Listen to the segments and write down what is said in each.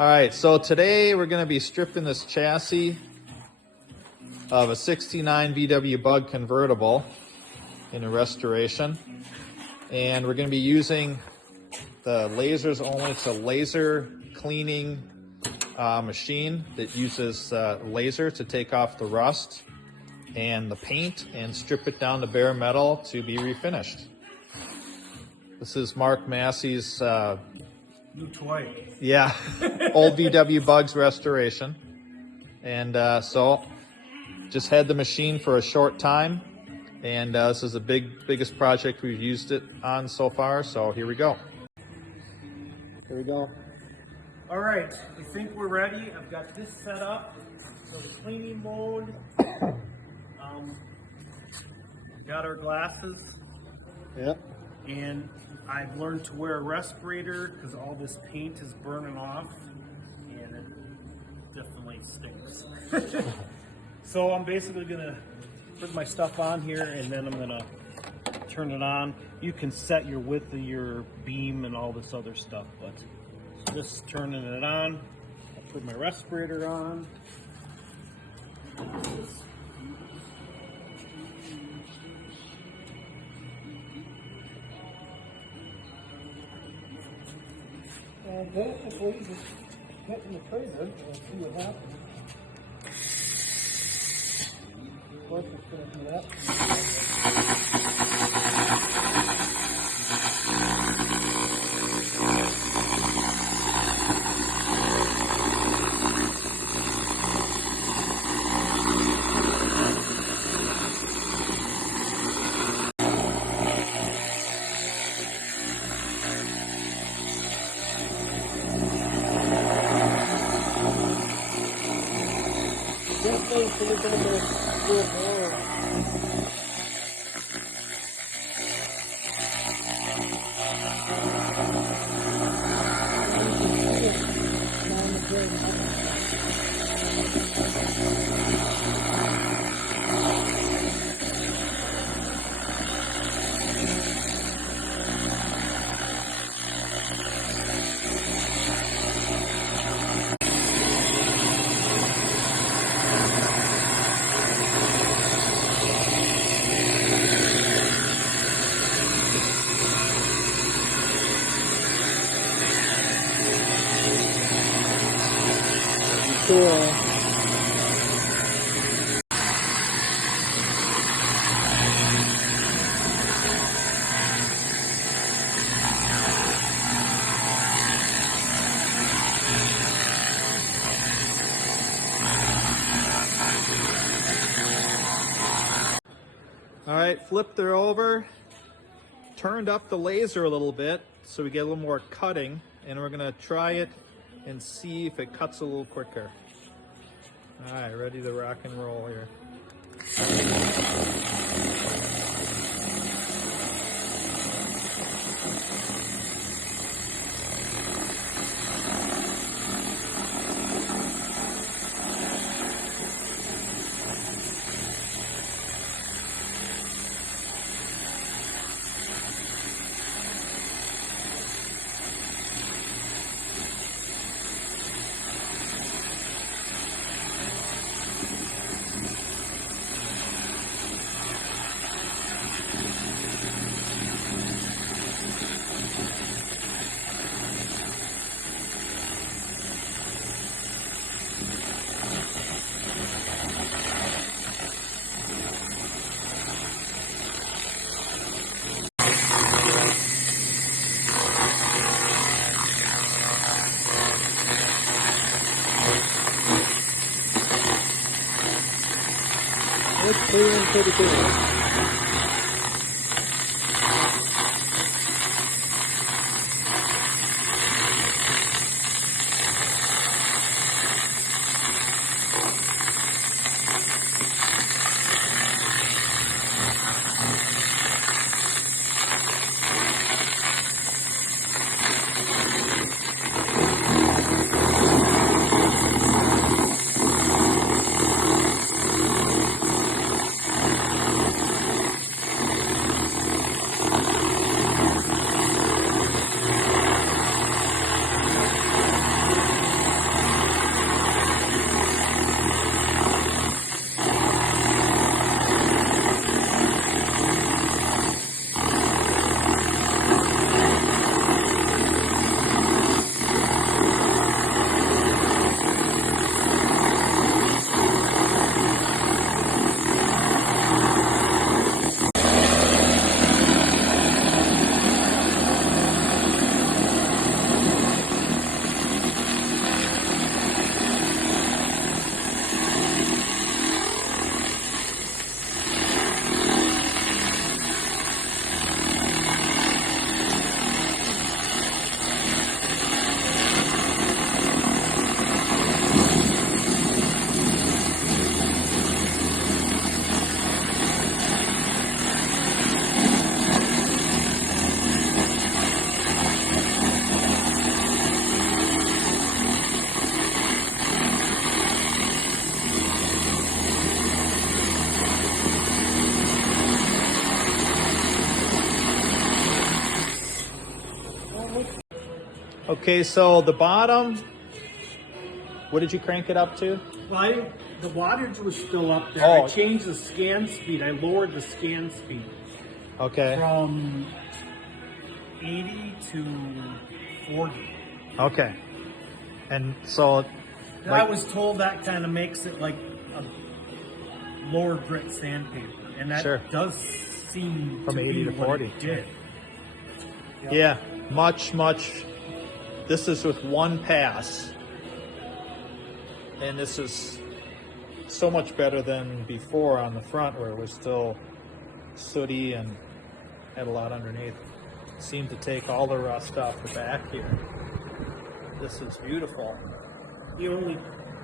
All right, so today we're going to be stripping this chassis of a 69 VW Bug convertible in a restoration. And we're going to be using the lasers only. It's a laser cleaning machine that uses laser to take off the rust and the paint and strip it down to bare metal to be refinished. This is Mark Massey's new toy. Yeah, old VW Bugs restoration. And so just had the machine for a short time, and this is the biggest project we've used it on so far, so here we go. Here we go. All right, I think we're ready. I've got this set up for the cleaning mode. Got our glasses. Yep. And I've learned to wear a respirator because all this paint is burning off and it definitely stinks. So I'm basically gonna put my stuff on here and then I'm gonna turn it on. You can set your width of your beam and all this other stuff, but just turning it on. I'll put my respirator on. And basically just get in the trailer and see what happens. Of course, it's going to do that. Cool. All right, flipped her over, turned up the laser a little bit so we get a little more cutting, and we're gonna try it and see if it cuts a little quicker. All right, ready to rock and roll here. It's clearing pretty good. Okay, so the bottom, what did you crank it up to? Well, the wattage was still up there. Oh. I changed the scan speed. I lowered the scan speed Okay. from 80 to 40. Okay. And so, I was told that kind of makes it like a lower grit sandpaper, and that Sure. does seem From to 80 be to what 40. it did. yeah, much. This is with one pass. And this is so much better than before on the front where it was still sooty and had a lot underneath. Seemed to take all the rust off the back here. This is beautiful. The only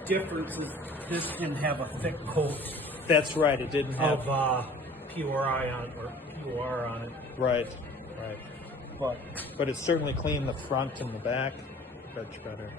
difference is this didn't have a thick coat That's right, it didn't have... of PRI on or PUR on it. Right. But it certainly cleaned the front and the back much better.